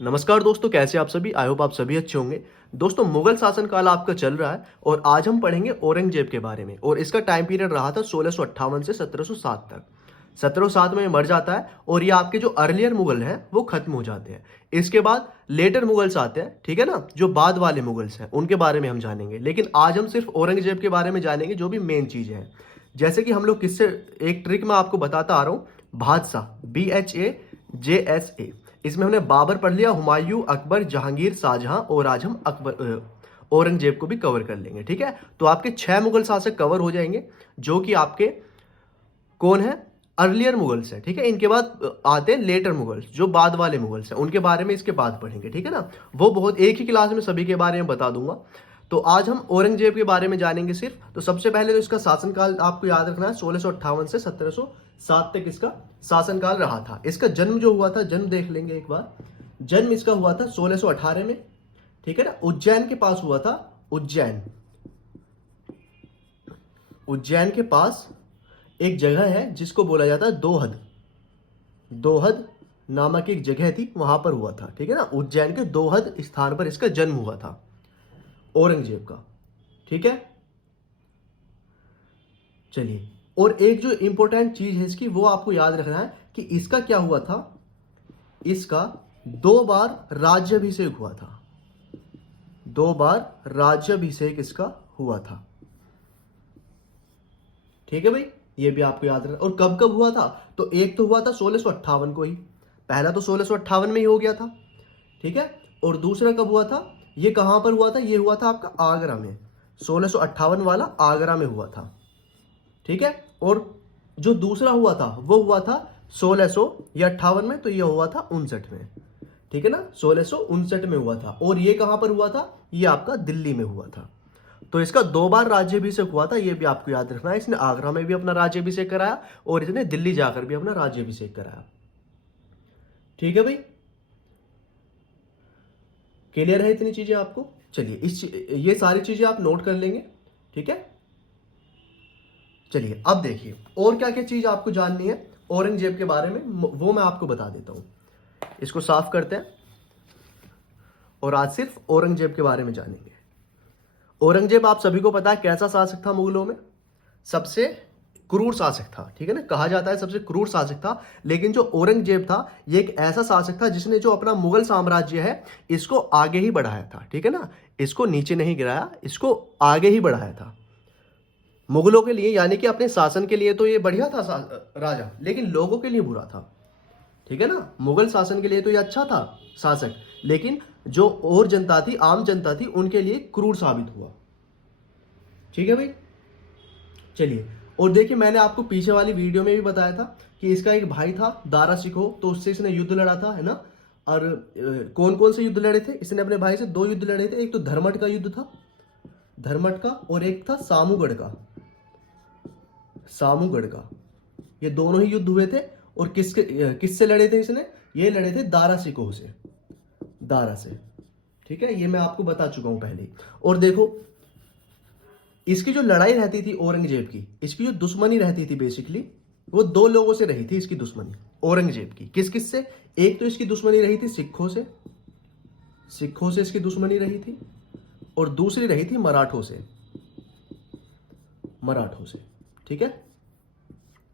नमस्कार दोस्तों, कैसे आप सभी। आई होप आप सभी अच्छे होंगे। दोस्तों, मुगल शासनकाल आपका चल रहा है और आज हम पढ़ेंगे औरंगजेब के बारे में। और इसका टाइम पीरियड रहा था 1658 से 1707 तक। 1707 में ये मर जाता है और ये आपके जो अर्लियर मुगल हैं वो खत्म हो जाते हैं। इसके बाद लेटर मुगल्स आते हैं, ठीक है ना। जो बाद वाले मुगल्स हैं उनके बारे में हम जानेंगे, लेकिन आज हम सिर्फ औरंगजेब के बारे में जानेंगे, जो भी मेन चीजें हैं। जैसे कि हम लोग किससे, एक ट्रिक मैं आपको बताता आ रहा हूँ। भादशाह, BHAJSA, इसमें हमने बाबर पढ़ लिया, हुमायूं, अकबर, जहांगीर, शाहजहां, और आज हम औरंगजेब को भी कवर कर लेंगे, ठीक है। तो आपके 6 मुगल शासक कवर हो जाएंगे, जो कि आपके कौन है, अर्लियर मुगल्स हैं, ठीक है। इनके बाद आते हैं लेटर मुगल्स, जो बाद वाले मुगल्स हैं, उनके बारे में इसके बाद पढ़ेंगे, ठीक है ना। वो बहुत एक ही क्लास में सभी के बारे में बता दूंगा। तो आज हम औरंगजेब के बारे में जानेंगे सिर्फ। तो सबसे पहले तो इसका शासनकाल आपको याद रखना है, 1658 से 1707 तक इसका शासनकाल रहा था। इसका जन्म जो हुआ था, जन्म देख लेंगे एक बार। जन्म इसका हुआ था 1618 में, ठीक है ना। उज्जैन के पास हुआ था। उज्जैन, उज्जैन के पास एक जगह है जिसको बोला जाता है दोहद। दोहद नामक एक जगह थी, वहां पर हुआ था, ठीक है ना। उज्जैन के दोहद स्थान पर इसका जन्म हुआ था औरंगजेब का, ठीक है। चलिए, और एक जो इंपॉर्टेंट चीज है इसकी, वो आपको याद रखना है कि इसका क्या हुआ था। इसका 2 बार राज्याभिषेक हुआ था। 2 बार राज्याभिषेक इसका हुआ था, ठीक है भाई। ये भी आपको याद रखना। और कब कब हुआ था, तो एक तो हुआ था 1658 को ही। पहला तो 1658 में ही हो गया था, ठीक है। और दूसरा कब हुआ था, ये कहां पर हुआ था, ये हुआ था आपका आगरा में। 1658 वाला आगरा में हुआ था, ठीक है। और जो दूसरा हुआ था वो हुआ था 1600 या 58 में, तो ये हुआ था 59 में, ठीक है ना। 1659 में हुआ था। और ये कहां पर हुआ था, ये आपका दिल्ली में हुआ था। तो इसका 2 बार राज्याभिषेक हुआ था, ये भी आपको याद रखना है। इसने आगरा में भी अपना राज्याभिषेक कराया और इसने दिल्ली जाकर भी अपना राज्याभिषेक कराया, ठीक है भाई। क्लियर है इतनी चीजें आपको। चलिए, ये सारी चीजें आप नोट कर लेंगे, ठीक है। चलिए, अब देखिए और क्या क्या चीज आपको जाननी है औरंगजेब के बारे में, वो मैं आपको बता देता हूं। इसको साफ करते हैं और आज सिर्फ औरंगजेब के बारे में जानेंगे। औरंगजेब आप सभी को पता है कैसा शासक था मुगलों में। सबसे क्रूर शासक था, ठीक है ना। कहा जाता है सबसे क्रूर शासक था। लेकिन जो औरंगजेब था, ये एक ऐसा शासक था जिसने जो अपना मुगल साम्राज्य है इसको आगे ही बढ़ाया था, ठीक है ना। इसको नीचे नहीं गिराया, इसको आगे ही बढ़ाया था मुगलों के लिए। यानी कि अपने शासन के लिए तो ये बढ़िया था राजा, लेकिन लोगों के लिए बुरा था, ठीक है ना। मुगल शासन के लिए तो ये अच्छा था शासक, लेकिन जो और जनता थी, आम जनता थी, उनके लिए क्रूर साबित हुआ, ठीक है भाई। चलिए, और देखिए मैंने आपको पीछे वाली वीडियो में भी बताया था कि इसका एक भाई था दारा शिकोह, तो उससे इसने युद्ध लड़ा था, है ना। और कौन कौन से युद्ध लड़े थे, इसने अपने भाई से 2 युद्ध लड़े थे। एक तो धर्मट का युद्ध था, धर्मट का, और एक था सामूगढ़ का, सामूगढ़ का। ये दोनों ही युद्ध हुए थे। और किससे लड़े थे इसने, ये लड़े थे दारा शिकोह से, दारा से, ठीक है। ये मैं आपको बता चुका हूं पहले ही। और देखो, इसकी जो लड़ाई रहती थी औरंगजेब की, इसकी जो दुश्मनी रहती थी बेसिकली, वो 2 लोगों से रही थी इसकी दुश्मनी औरंगजेब की। किस किस से, एक तो इसकी दुश्मनी रही थी सिखों से, सिखों से इसकी दुश्मनी रही थी। और दूसरी रही थी मराठों से, मराठों से, ठीक है।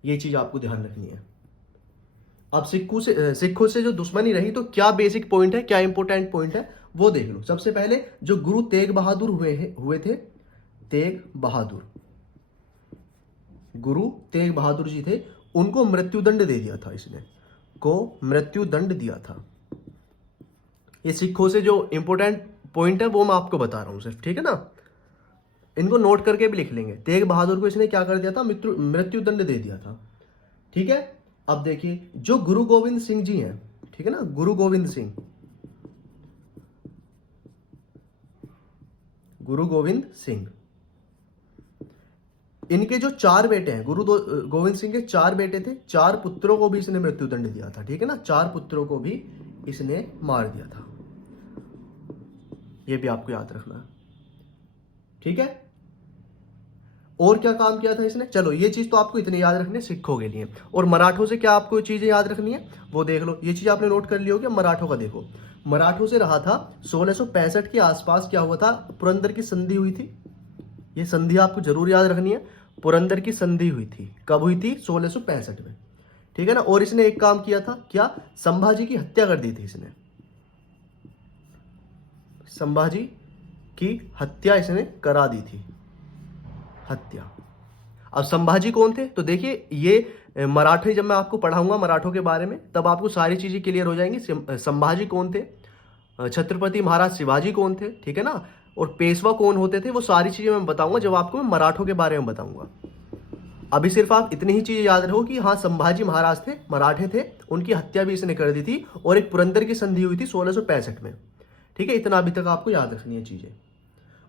ये चीज आपको ध्यान रखनी है। अब सिखों से जो दुश्मनी रही, तो क्या बेसिक पॉइंट है, क्या इंपॉर्टेंट पॉइंट है, वो देख लो। सबसे पहले जो गुरु तेग बहादुर हुए थे, तेग बहादुर, गुरु तेग बहादुर जी थे, उनको मृत्युदंड दे दिया था इसने, को मृत्युदंड दिया था। ये सिखों से जो इंपॉर्टेंट पॉइंट है वो मैं आपको बता रहा हूं सिर्फ, ठीक है ना। इनको नोट करके भी लिख लेंगे। तेग बहादुर को इसने क्या कर दिया था, मृत्युदंड दे दिया था, ठीक है। अब देखिए जो गुरु गोविंद सिंह जी हैं, ठीक है ना, गुरु गोविंद सिंह, गुरु गोविंद सिंह, इनके जो 4 बेटे हैं, गोविंद सिंह के 4 बेटे थे, 4 पुत्रों को भी इसने मृत्युदंड दिया था, ठीक है ना। 4 पुत्रों को भी इसने मार दिया था। ये भी आपको याद रखना है, ठीक है। और क्या काम किया था इसने, चलो ये चीज तो आपको इतनी याद रखनी है सिखों के लिए। और मराठों से क्या आपको चीजें याद रखनी है वो देख लो, ये चीज आपने नोट कर ली होगी। मराठों का देखो, मराठों से रहा था 1665 के आसपास क्या हुआ था, पुरंदर की संधि हुई थी। ये संधि आपको जरूर याद रखनी है, पुरंदर की संधि हुई थी, कब हुई थी, 1665 में, ठीक है ना। और इसने एक काम किया था, क्या, संभाजी की हत्या कर दी थी इसने, संभाजी की हत्या इसने करा दी थी, हत्या। अब संभाजी कौन थे, तो देखिए ये मराठे, जब मैं आपको पढ़ाऊंगा मराठों के बारे में तब आपको सारी चीजें क्लियर हो जाएंगी। संभाजी कौन थे, छत्रपति महाराज शिवाजी कौन थे, ठीक है ना, और पेशवा कौन होते थे, वो सारी चीजें मैं बताऊंगा जब आपको मैं मराठों के बारे में बताऊंगा। अभी सिर्फ आप इतनी ही चीजें याद रखो कि हाँ संभाजी महाराज थे, मराठे थे, उनकी हत्या भी इसने कर दी थी, और एक पुरंदर की संधि हुई थी 1665 में, ठीक है। इतना अभी तक आपको याद रखनी है चीजें।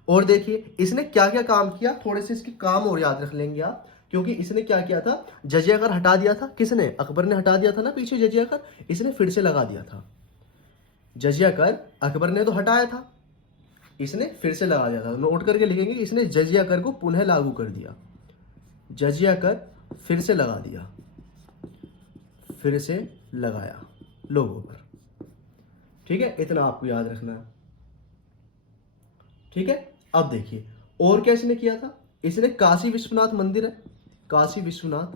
और देखिए इसने क्या क्या काम किया, थोड़े से इसके काम और याद रख लेंगे आप, क्योंकि इसने क्या किया था, जजिया कर हटा दिया था, किसने, अकबर ने हटा दिया था ना पीछे जजिया कर, इसने फिर से लगा दिया था। जजिया कर अकबर ने तो हटाया था, इसने फिर से लगा दिया था। नोट करके लिखेंगे, इसने जजिया कर को पुनः लागू कर दिया, जजिया कर फिर से लगा दिया, फिर से लगाया लोगों पर, ठीक है। इतना आपको याद रखना है, ठीक है। अब देखिए और क्या इसने किया था, इसने काशी विश्वनाथ मंदिर है, काशी विश्वनाथ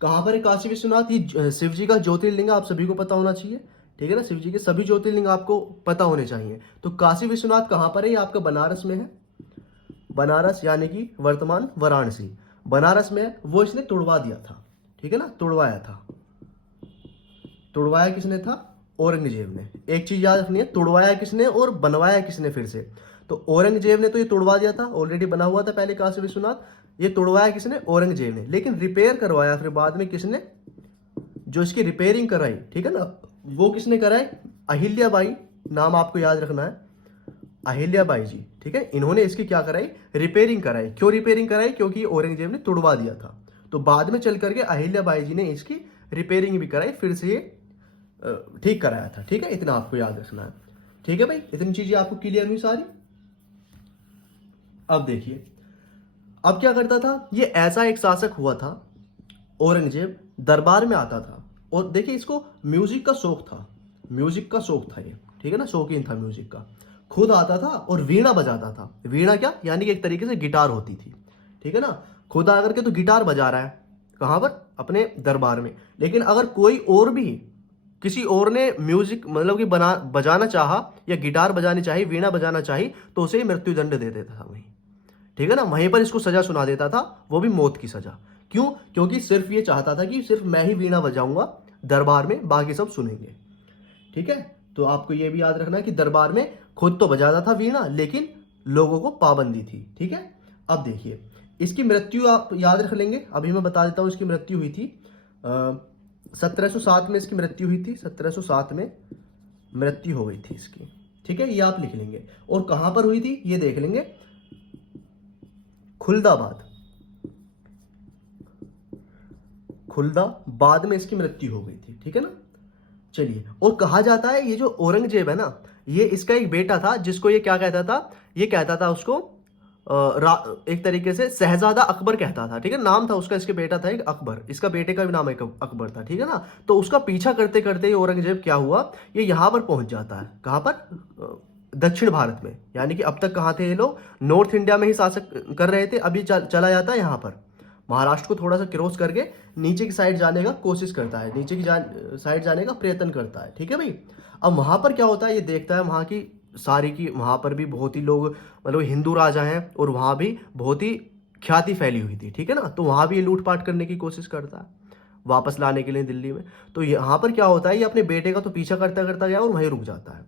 कहां पर है, काशी विश्वनाथ, ये शिव जी का ज्योतिर्लिंग आप सभी को पता होना चाहिए, ठीक है ना। शिव जी के सभी ज्योतिर्लिंग आपको पता होने चाहिए। तो काशी विश्वनाथ कहां पर है, ये आपका बनारस में है, बनारस यानी कि वर्तमान वाराणसी, बनारस में है। वो इसने तुड़वा दिया था, ठीक है ना, तुड़वाया था। तुड़वाया किसने था, औरंगजेब ने। एक चीज याद रखनी है, तुड़वाया किसने और बनवाया किसने फिर से, तो औरंगजेब ने तो ये तुड़वा दिया था, ऑलरेडी बना हुआ था पहले काशी विश्वनाथ। ये तुड़वाया किसने, औरंगजेब ने, लेकिन रिपेयर करवाया फिर बाद में किसने, जो इसकी रिपेयरिंग कराई, ठीक है ना, वो किसने कराई, अहिल्याबाई, नाम आपको याद रखना है, अहिल्याबाई जी, ठीक है। इन्होंने इसकी क्या कराई, रिपेयरिंग कराई। क्यों रिपेयरिंग कराई, क्योंकि औरंगजेब ने तुड़वा दिया था, तो बाद में चल करके अहिल्याबाई जी ने इसकी रिपेयरिंग भी कराई, फिर से ये ठीक कराया था, ठीक है। इतना आपको याद रखना है, ठीक है भाई। इतनी चीजें आपको क्लियर हुई सारी। अब देखिए अब क्या करता था, ये ऐसा एक शासक हुआ था, औरंगजेब दरबार में आता था, और देखिए इसको म्यूजिक का शौक था, म्यूजिक का शौक था ये, ठीक है ना, शौकीन था म्यूजिक का। खुद आता था और वीणा बजाता था। वीणा क्या, यानी कि एक तरीके से गिटार होती थी, ठीक है ना। खुद आकर के तो गिटार बजा रहा है, कहां पर, अपने दरबार में। लेकिन अगर कोई और भी, किसी और ने म्यूजिक मतलब कि बजाना चाहा, या गिटार बजानी चाहिए, वीणा बजाना चाहिए, तो उसे मृत्युदंड दे देता था वहीं, ठीक है ना, वहीं पर इसको सजा सुना देता था, वो भी मौत की सजा। क्यों, क्योंकि सिर्फ ये चाहता था कि सिर्फ मैं ही वीणा बजाऊंगा दरबार में, बाकी सब सुनेंगे, ठीक है। तो आपको ये भी याद रखना है कि दरबार में खुद तो बजाता था वीणा, लेकिन लोगों को पाबंदी थी, ठीक है। अब देखिए इसकी मृत्यु आप याद रख लेंगे, अभी मैं बता देता हूं। इसकी मृत्यु हुई थी 1707 में, इसकी मृत्यु हुई थी 1707 में, मृत्यु हो गई थी इसकी, ठीक है। ये आप लिख लेंगे। और कहां पर हुई थी ये देख लेंगे, खुलदाबाद, खुलदाबाद में इसकी मृत्यु हो गई थी, ठीक है ना। चलिए, और कहा जाता है ये जो औरंगजेब है ना, ये इसका एक बेटा था, जिसको ये क्या कहता था, ये कहता था उसको एक तरीके से शहजादा अकबर कहता था, ठीक है। नाम था उसका, इसके बेटा था एक अकबर, इसका बेटे का भी नाम एक अकबर था, ठीक है ना। तो उसका पीछा करते करते औरंगजेब क्या हुआ, ये यहां पर पहुंच जाता है, कहां पर, दक्षिण भारत में। यानी कि अब तक कहां थे ये लोग, नॉर्थ इंडिया में ही शासक कर रहे थे, अभी चला जाता है यहां पर, महाराष्ट्र को थोड़ा सा क्रॉस करके नीचे की साइड जाने का कोशिश करता है, नीचे की साइड जाने का प्रयत्न करता है, ठीक है भाई। अब वहां पर क्या होता है, ये देखता है वहां की सारी की, वहां पर भी बहुत ही लोग मतलब हिंदू राजा हैं, और वहां भी बहुत ही ख्याति फैली हुई थी, ठीक है ना। तो वहां भी ये लूटपाट करने की कोशिश करता है वापस लाने के लिए दिल्ली में। तो यहाँ पर क्या होता है, ये अपने बेटे का तो पीछा करता करता गया और वहीं रुक जाता है,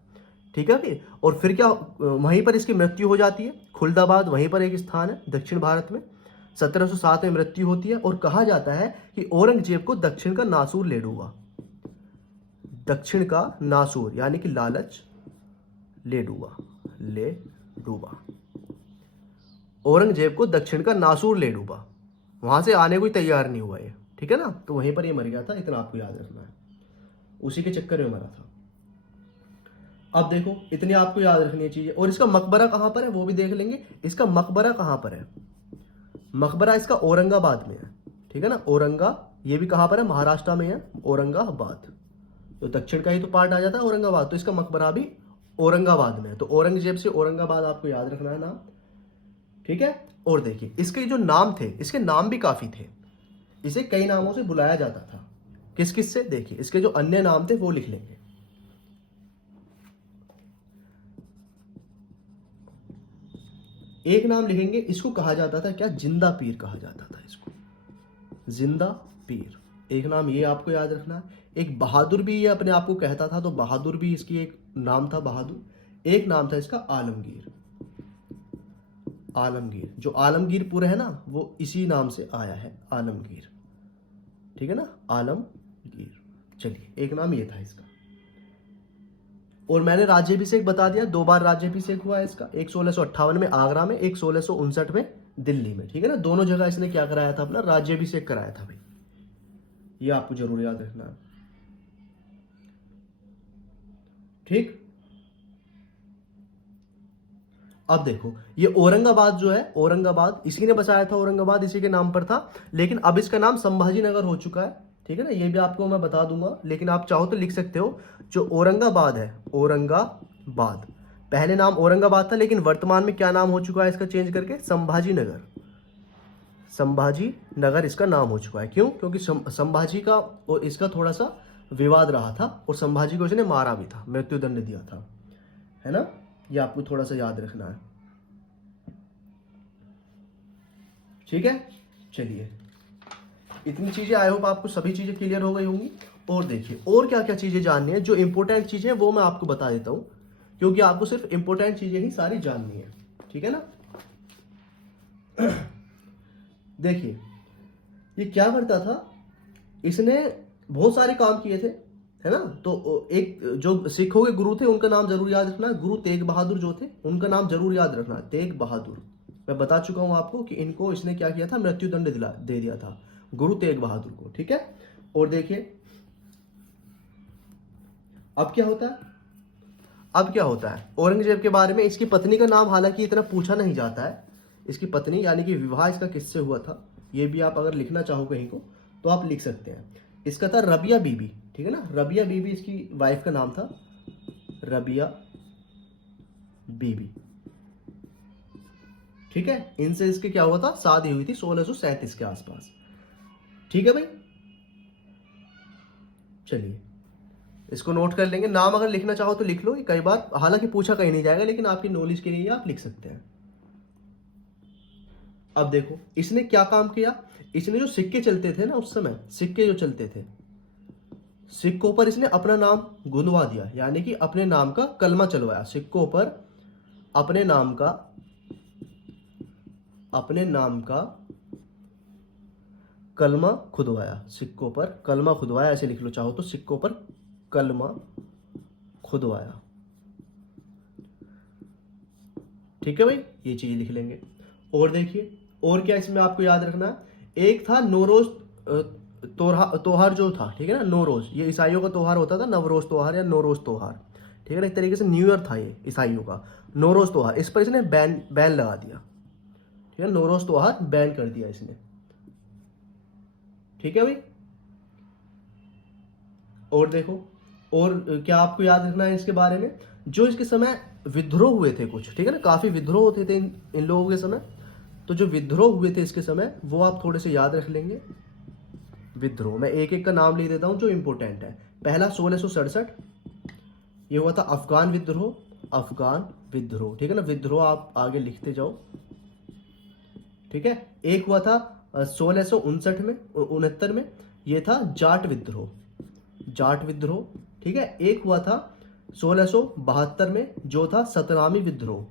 ठीक है भाई। और फिर क्या, वहीं पर इसकी मृत्यु हो जाती है, खुलदाबाद वहीं पर एक स्थान है दक्षिण भारत में, 1707 में मृत्यु होती है। और कहा जाता है कि औरंगजेब को दक्षिण का नासूर ले डूबा, दक्षिण का नासूर यानी कि लालच ले डूबा, ले डूबा, औरंगजेब को दक्षिण का नासूर ले डूबा, वहां से आने को ही तैयार नहीं हुआ ये, ठीक है ना। तो वहीं पर ये मर गया था, इतना आपको याद रखना है, उसी के चक्कर में मरा था। अब देखो इतनी आपको याद रखनी है चीजें। और इसका मकबरा कहाँ पर है वो भी देख लेंगे। इसका मकबरा कहाँ पर है? मकबरा इसका औरंगाबाद में है, ठीक है ना। ये भी कहाँ पर है? महाराष्ट्र में है, औरंगाबाद। तो दक्षिण का ही तो पार्ट आ जाता है औरंगाबाद, तो इसका मकबरा भी औरंगाबाद में है। तो औरंगजेब से औरंगाबाद आपको याद रखना है नाम, ठीक है। और देखिए इसके जो नाम थे, इसके नाम भी काफी थे, इसे कई नामों से बुलाया जाता था। किस किस से? देखिए इसके जो अन्य नाम थे वो लिख लेंगे। एक नाम लिखेंगे, इसको कहा जाता था क्या? जिंदा पीर कहा जाता था इसको, जिंदा पीर। एक नाम ये आपको याद रखना है। एक बहादुर भी ये अपने आप को कहता था, तो बहादुर भी इसकी एक नाम था, बहादुर। एक नाम था इसका आलमगीर। आलमगीर, जो आलमगीरपुर है ना वो इसी नाम से आया है, आलमगीर, ठीक है ना, आलमगीर। चलिए एक नाम ये था इसका। और मैंने राज्याभिषेक बता दिया, 2 बार राज्याभिषेक हुआ है इसका, एक 1658 में आगरा में, एक 1659 में दिल्ली में, ठीक है ना। दोनों जगह इसने क्या कराया था? अपना राज्याभिषेक कराया था भाई, ये आपको जरूर याद रखना है, ठीक। अब देखो ये औरंगाबाद जो है, औरंगाबाद इसी ने बसाया था, औरंगाबाद इसी के नाम पर था, लेकिन अब इसका नाम संभाजी नगर हो चुका है, ठीक है ना। ये भी आपको मैं बता दूंगा, लेकिन आप चाहो तो लिख सकते हो। जो औरंगाबाद है, औरंगाबाद, पहले नाम औरंगाबाद था, लेकिन वर्तमान में क्या नाम हो चुका है इसका? चेंज करके संभाजी नगर। संभाजी नगर इसका नाम हो चुका है। क्यों? क्योंकि संभाजी का और इसका थोड़ा सा विवाद रहा था, और संभाजी को इसने मारा भी था, मृत्युदंड दिया था, है ना। ये आपको थोड़ा सा याद रखना है, ठीक है। चलिए इतनी चीजें, आई होप आपको सभी चीजें क्लियर हो गई होंगी। और देखिए और क्या क्या चीजें जाननी है, जो इंपॉर्टेंट चीजें हैं वो मैं आपको बता देता हूं, क्योंकि आपको सिर्फ इंपॉर्टेंट चीजें ही सारी जाननी है, ठीक है ना। देखिए ये क्या करता था, इसने बहुत सारे काम किए थे, है ना। तो एक जो सिखों के गुरु थे उनका नाम जरूर याद रखना, गुरु तेग बहादुर जो थे उनका नाम जरूर याद रखना, तेग बहादुर। मैं बता चुका हूं आपको कि इनको इसने क्या किया था? मृत्युदंड दे दिया था, गुरु तेग बहादुर को, ठीक है। और देखिए अब क्या होता है, अब क्या होता है औरंगजेब के बारे में। इसकी पत्नी का नाम हालांकि इतना पूछा नहीं जाता है, इसकी पत्नी यानी कि विवाह इसका किससे हुआ था, ये भी आप अगर लिखना चाहो कहीं को तो आप लिख सकते हैं। इसका था रबिया बीबी, ठीक है ना। रबिया बीबी इसकी वाइफ का नाम था, रबिया बीबी, ठीक है। इनसे इसके क्या हुआ था? शादी हुई थी 1637 के आसपास, ठीक है भाई। चलिए इसको नोट कर लेंगे। नाम अगर लिखना चाहो तो लिख लो, कई बार हालांकि पूछा कहीं नहीं जाएगा, लेकिन आपकी नॉलेज के लिए आप लिख सकते हैं। अब देखो इसने क्या काम किया, इसने जो सिक्के चलते थे ना उस समय, सिक्के जो चलते थे, सिक्कों पर इसने अपना नाम गुंदवा दिया, यानी कि अपने नाम का कलमा चलवाया। सिक्कों पर अपने नाम का कलमा खुदवाया, सिक्कों पर कलमा खुदवाया, ऐसे लिख लो चाहो तो, सिक्कों पर कलमा खुदवाया, ठीक है भाई। ये चीज लिख लेंगे। और देखिए और क्या इसमें आपको याद रखना है, एक था नौरोज त्योहार जो था, ठीक है ना। नौरोज ये ईसाइयों का त्योहार होता था, नवरोज त्योहार या नौरोज त्योहार, ठीक है ना। एक तरीके से न्यू ईयर था ये ईसाइयों का, नौरोज त्योहार। इस पर इसने बैन लगा दिया, ठीक है। नौरोज त्योहार बैन कर दिया इसने, ठीक है भाई। और देखो और क्या आपको याद रखना है इसके बारे में, जो इसके समय विद्रोह हुए थे कुछ, ठीक है ना। काफी विद्रोह होते थे इन लोगों के समय, तो जो विद्रोह हुए थे इसके समय वो आप थोड़े से याद रख लेंगे। विद्रोह मैं एक एक का नाम ले देता हूं जो इंपॉर्टेंट है। पहला 1667, ये हुआ था अफगान विद्रोह, अफगान विद्रोह, ठीक है ना। विद्रोह आप आगे लिखते जाओ, ठीक है। एक हुआ था 1659 में, 69 में, ये था जाट विद्रोह, जाट विद्रोह, ठीक है। एक हुआ था 1672 में जो था सतनामी विद्रोह,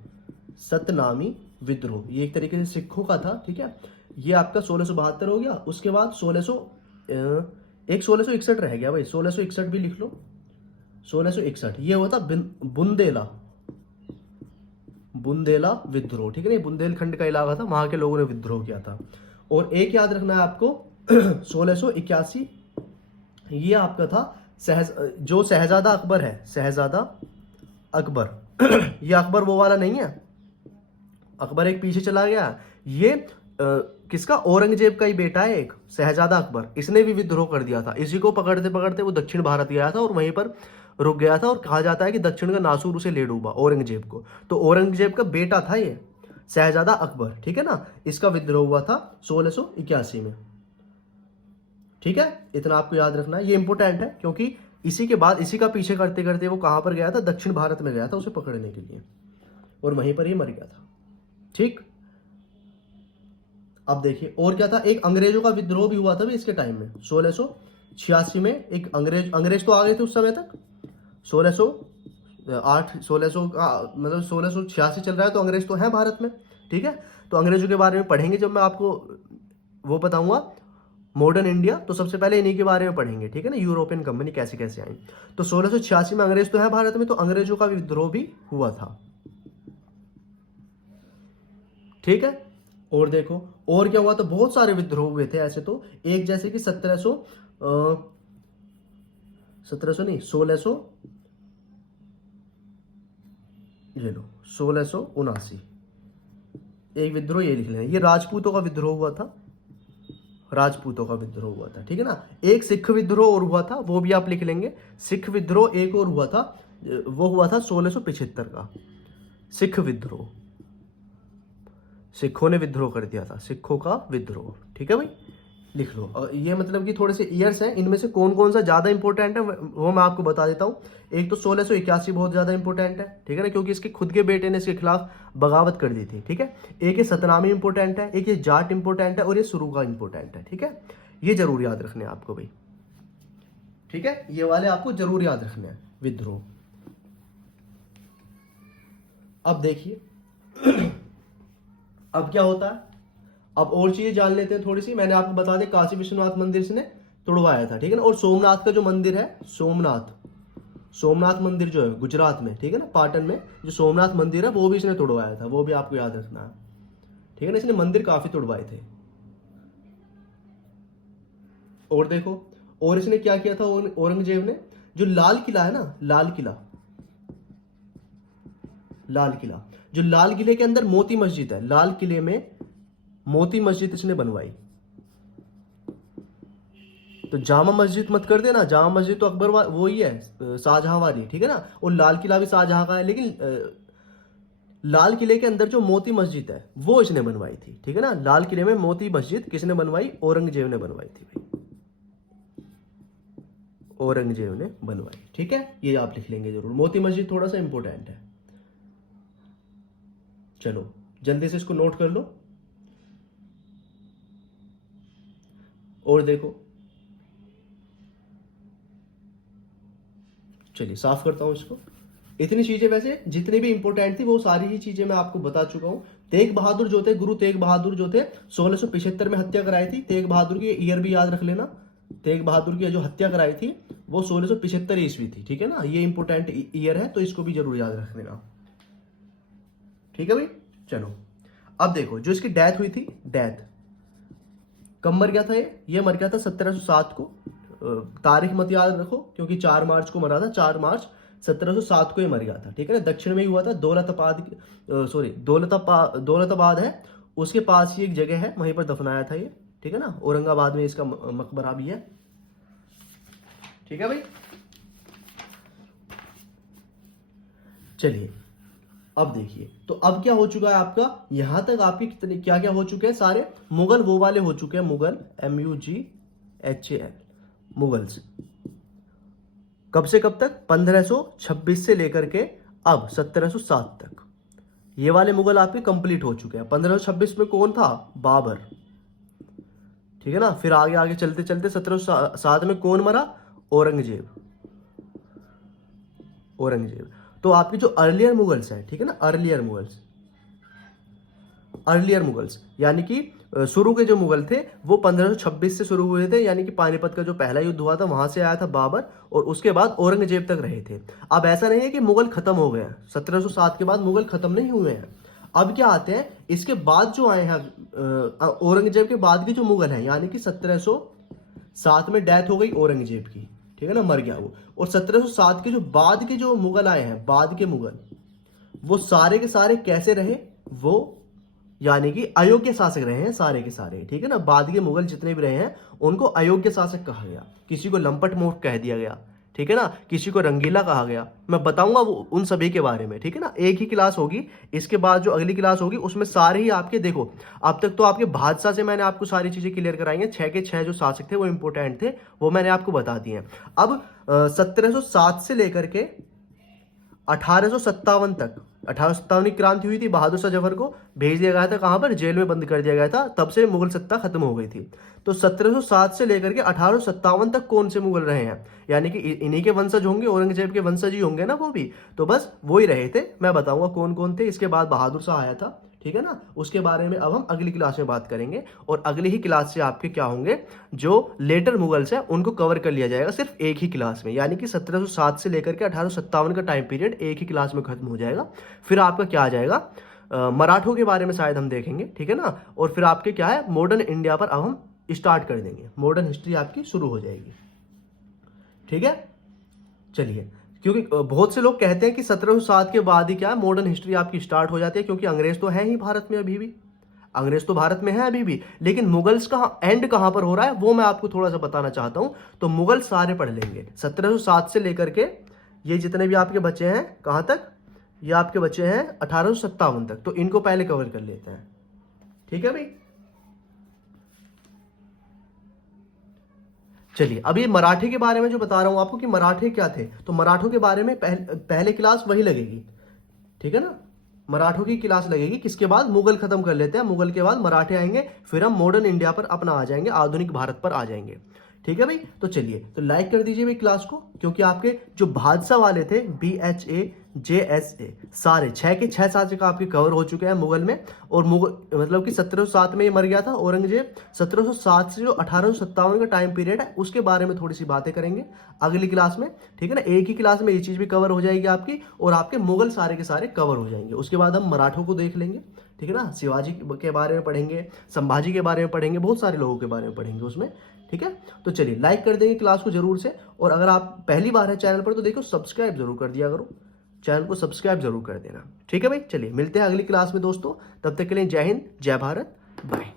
सतनामी विद्रोह, ये एक तरीके से सिखों का था, ठीक है। ये आपका 1672 हो गया। उसके बाद 1661 रह गया भाई, 1661 भी लिख लो, 1661 ये हुआ था बुंदेला विद्रोह, ठीक है ना। बुंदेलखंड का इलाका था, वहां के लोगों ने विद्रोह किया था। और एक याद रखना है आपको 1681, ये आपका था जो शहजादा अकबर है, शहजादा अकबर ये अकबर वो वाला नहीं है, अकबर एक पीछे चला गया, ये किसका, औरंगजेब का ही बेटा है एक, शहजादा अकबर, इसने भी विद्रोह कर दिया था। इसी को पकड़ते पकड़ते वो दक्षिण भारत गया था और वहीं पर रुक गया था, और कहा जाता है कि दक्षिण का नासूर उसे ले डूबा, औरंगजेब को। तो औरंगजेब का बेटा था ये शहजादा अकबर, ठीक है ना। इसका विद्रोह हुआ था 1681 में, ठीक है। इतना आपको याद रखना है, ये इंपॉर्टेंट है, क्योंकि इसी के बाद इसी का पीछे करते करते वो कहां पर गया था, दक्षिण भारत में गया था उसे पकड़ने के लिए, और वहीं पर ही मर गया था, ठीक। अब देखिए और क्या था, एक अंग्रेजों का विद्रोह भी हुआ था भी इसके टाइम में, 1686 में एक अंग्रेज तो आ गए थे उस समय तक, 1600 का मतलब 1686 चल रहा है, तो अंग्रेज तो है भारत में, ठीक है। तो अंग्रेजों के बारे में पढ़ेंगे जब मैं आपको वो बताऊंगा मॉडर्न इंडिया, तो सबसे पहले इन्हीं के बारे में पढ़ेंगे, ठीक है ना, यूरोपियन कंपनी कैसे कैसे आई। तो 1686 में अंग्रेज तो है भारत में, तो अंग्रेजों का विद्रोह भी हुआ था, ठीक है। और देखो और क्या हुआ था, बहुत सारे विद्रोह हुए थे ऐसे तो, एक जैसे कि 1700 नहीं 1600, ये लो 1679, एक विद्रोह ये लिख लेना, ये राजपूतों का विद्रोह हुआ था, राजपूतों का विद्रोह हुआ था, ठीक है ना। एक सिख विद्रोह और हुआ था, वो भी आप लिख लेंगे, सिख विद्रोह एक और हुआ था, वो हुआ था 1675 का सिख विद्रोह, सिखों ने विद्रोह कर दिया था, सिखों का विद्रोह, ठीक है भाई, लिख लो। और ये मतलब कि थोड़े से ईयर्स हैं, इनमें से कौन कौन सा ज्यादा इंपॉर्टेंट है वो मैं आपको बता देता हूँ। एक तो 1681 बहुत ज्यादा इंपॉर्टेंट है, ठीक है ना, क्योंकि इसके खुद के बेटे ने इसके खिलाफ बगावत कर दी थी, ठीक है। एक ये सतनामी इंपॉर्टेंट है, एक ये जाट इंपॉर्टेंट है, और ये सुरुगा इंपॉर्टेंट है, ठीक है। ये जरूर याद रखने हैं आपको भाई, ठीक है, ये वाले आपको जरूर याद रखने हैं विद्रोह। अब देखिए अब क्या होता है, अब और चीजें जान लेते हैं थोड़ी सी। मैंने आपको बता दें काशी विश्वनाथ मंदिर इसने तुड़वाया था, ठीक है ना। और सोमनाथ का जो मंदिर है, सोमनाथ मंदिर जो है गुजरात में, ठीक है ना, पाटन में जो सोमनाथ मंदिर है वो भी इसने तुड़वाया था, वो भी आपको याद रखना है, ठीक है ना। इसने मंदिर काफी तुड़वाए थे। और देखो और इसने क्या किया था औरंगजेब ने, जो लाल किला है ना, लाल किला जो लाल किले के अंदर मोती मस्जिद है, लाल किले में मोती मस्जिद इसने बनवाई। तो जामा मस्जिद मत कर देना, जामा मस्जिद तो अकबर वो ही है, शाहजहां वाली, ठीक है ना। और लाल किला भी शाहजहां का है, लेकिन लाल किले के अंदर जो मोती मस्जिद है वो इसने बनवाई थी, ठीक है ना। लाल किले में मोती मस्जिद किसने बनवाई, औरंगजेब ने बनवाई थी भाई, औरंगजेब ने बनवाई, ठीक है। ये आप लिख लेंगे जरूर, मोती मस्जिद थोड़ा सा इंपॉर्टेंट है। चलो जल्दी से इसको नोट कर लो। और देखो चलिए साफ करता हूं इसको। इतनी चीजें वैसे जितनी भी इंपॉर्टेंट थी वो सारी ही चीजें मैं आपको बता चुका हूं। तेग बहादुर जो थे, गुरु तेग बहादुर जो थे, 1675 में हत्या कराई थी। तेग बहादुर की ईयर भी याद रख लेना, तेग बहादुर की जो हत्या कराई थी वो 1675 ईस्वी थी, ठीक है ना। ये इंपॉर्टेंट ईयर है, तो इसको भी जरूर याद रख लेना, ठीक है भाई। चलो अब देखो जो इसकी डेथ हुई थी, डेथ कब मर गया था ये मर गया था 1707 को। तारीख मत याद रखो क्योंकि 4 मार्च को मरा था, 4 मार्च 1707 को ये मर गया था, ठीक है ना। दक्षिण में ही हुआ था, दौलताबाद है उसके पास ही एक जगह है, वहीं पर दफनाया था ये, ठीक है ना। औरंगाबाद में इसका मकबरा भी है, ठीक है भाई। चलिए अब देखिए, तो अब क्या हो चुका है आपका, यहां तक आपके कितने क्या क्या हो चुके हैं, सारे मुगल वो वाले हो चुके हैं, मुगल MUGHAL मुगल्स। कब से कब तक, 1526 से लेकर के अब 1707 तक ये वाले मुगल आपके कंप्लीट हो चुके हैं। 1526 में कौन था, बाबर, ठीक है ना। फिर आगे आगे चलते चलते 1707 में कौन मरा, औरंगजेब। तो आपके जो अर्लियर मुगल्स हैं, ठीक है ना, अर्लियर मुगल्स यानी कि शुरू के जो मुगल थे वो 1526 से शुरू हुए थे, यानी कि पानीपत का जो पहला युद्ध हुआ था वहां से आया था बाबर, और उसके बाद औरंगजेब तक रहे थे। अब ऐसा नहीं है कि मुगल खत्म हो गए, 1707 के बाद मुगल खत्म नहीं हुए हैं। अब क्या आते हैं इसके बाद जो आए हैं, औरंगजेब के बाद के जो मुगल हैं, यानी कि 1707 में डेथ हो गई औरंगजेब की, ठीक है ना, मर गया वो। और 1707 के जो बाद के जो मुगल आए हैं, बाद के मुगल, वो सारे के सारे कैसे रहे, वो यानी कि अयोग्य शासक रहे हैं सारे के सारे, ठीक है ना। बाद के मुगल जितने भी रहे हैं उनको अयोग्य शासक कहा गया, किसी को लंपट मूर्ख कह दिया गया, ठीक है ना, किसी को रंगीला कहा गया। मैं बताऊंगा वो उन सभी के बारे में, ठीक है ना। एक ही क्लास होगी, इसके बाद जो अगली क्लास होगी उसमें सारे ही आपके, देखो अब तक तो आपके बादशाह से मैंने आपको सारी चीजें क्लियर कराई हैं, 6 के 6 जो शासक थे वो इंपोर्टेंट थे, वो मैंने आपको बता दिए हैं। अब 1707 से लेकर के 1857 तक, 1857 की क्रांति हुई थी, बहादुर शाह जफर को भेज दिया गया था कहां पर, जेल में बंद कर दिया गया था, तब से मुगल सत्ता खत्म हो गई थी। तो 1707 से लेकर के 1857 तक कौन से मुगल रहे हैं, यानी कि इन्हीं के वंशज होंगे, औरंगजेब के वंशज ही होंगे ना वो भी, तो बस वो ही रहे थे। मैं बताऊंगा कौन कौन थे, इसके बाद बहादुर शाह आया था, ठीक है ना, उसके बारे में अब हम अगली क्लास में बात करेंगे। और अगली ही क्लास से आपके क्या होंगे, जो लेटर मुगल्स हैं उनको कवर कर लिया जाएगा सिर्फ एक ही क्लास में, यानी कि 1707 से लेकर के 1857 का टाइम पीरियड एक ही क्लास में खत्म हो जाएगा। फिर आपका क्या आ जाएगा, मराठों के बारे में शायद हम देखेंगे, ठीक है ना। और फिर आपके क्या है, मॉडर्न इंडिया पर अब हम स्टार्ट कर देंगे, मॉडर्न हिस्ट्री आपकी शुरू हो जाएगी, ठीक है। चलिए, क्योंकि बहुत से लोग कहते हैं कि 1707 के बाद ही क्या है, मॉडर्न हिस्ट्री आपकी स्टार्ट हो जाती है, क्योंकि अंग्रेज तो है ही भारत में अभी भी, अंग्रेज तो भारत में है अभी भी, लेकिन मुगल्स का एंड कहां पर हो रहा है वो मैं आपको थोड़ा सा बताना चाहता हूं। तो मुगल सारे पढ़ लेंगे 1707 से लेकर के, ये जितने भी आपके बच्चे हैं कहां तक, ये आपके बच्चे हैं 1857 तक, तो इनको पहले कवर कर लेते हैं, ठीक है भाई। चलिए, अब ये मराठे के बारे में जो बता रहा हूं आपको कि मराठे क्या थे, तो मराठों के बारे में पहले क्लास वही लगेगी, ठीक है ना। मराठों की क्लास लगेगी, किसके बाद, मुगल खत्म कर लेते हैं, मुगल के बाद मराठे आएंगे, फिर हम मॉडर्न इंडिया पर अपना आ जाएंगे, आधुनिक भारत पर आ जाएंगे, ठीक है भाई। तो चलिए, तो लाइक कर दीजिए भाई क्लास को, क्योंकि आपके जो बादशाह वाले थे BHAJSA सारे 6 के 6 शासक आपके कवर हो चुके हैं मुगल में। और मुगल मतलब कि 1707 में ये मर गया था औरंगजेब, 1707 से जो 1857 का टाइम पीरियड है उसके बारे में थोड़ी सी बातें करेंगे अगली क्लास में, ठीक है ना। एक ही क्लास में ये चीज भी कवर हो जाएगी आपकी, और आपके मुगल सारे के सारे कवर हो जाएंगे। उसके बाद हम मराठों को देख लेंगे, ठीक है ना, शिवाजी के बारे में पढ़ेंगे, संभाजी के बारे में पढ़ेंगे, बहुत सारे लोगों के बारे में पढ़ेंगे उसमें, ठीक है। तो चलिए, लाइक कर देंगे क्लास को जरूर से, और अगर आप पहली बार है चैनल पर तो देखो सब्सक्राइब जरूर कर दिया करो, चैनल को सब्सक्राइब जरूर कर देना, ठीक है भाई। चलिए, मिलते हैं अगली क्लास में दोस्तों, तब तक के लिए जय हिंद, जय भारत, बाय।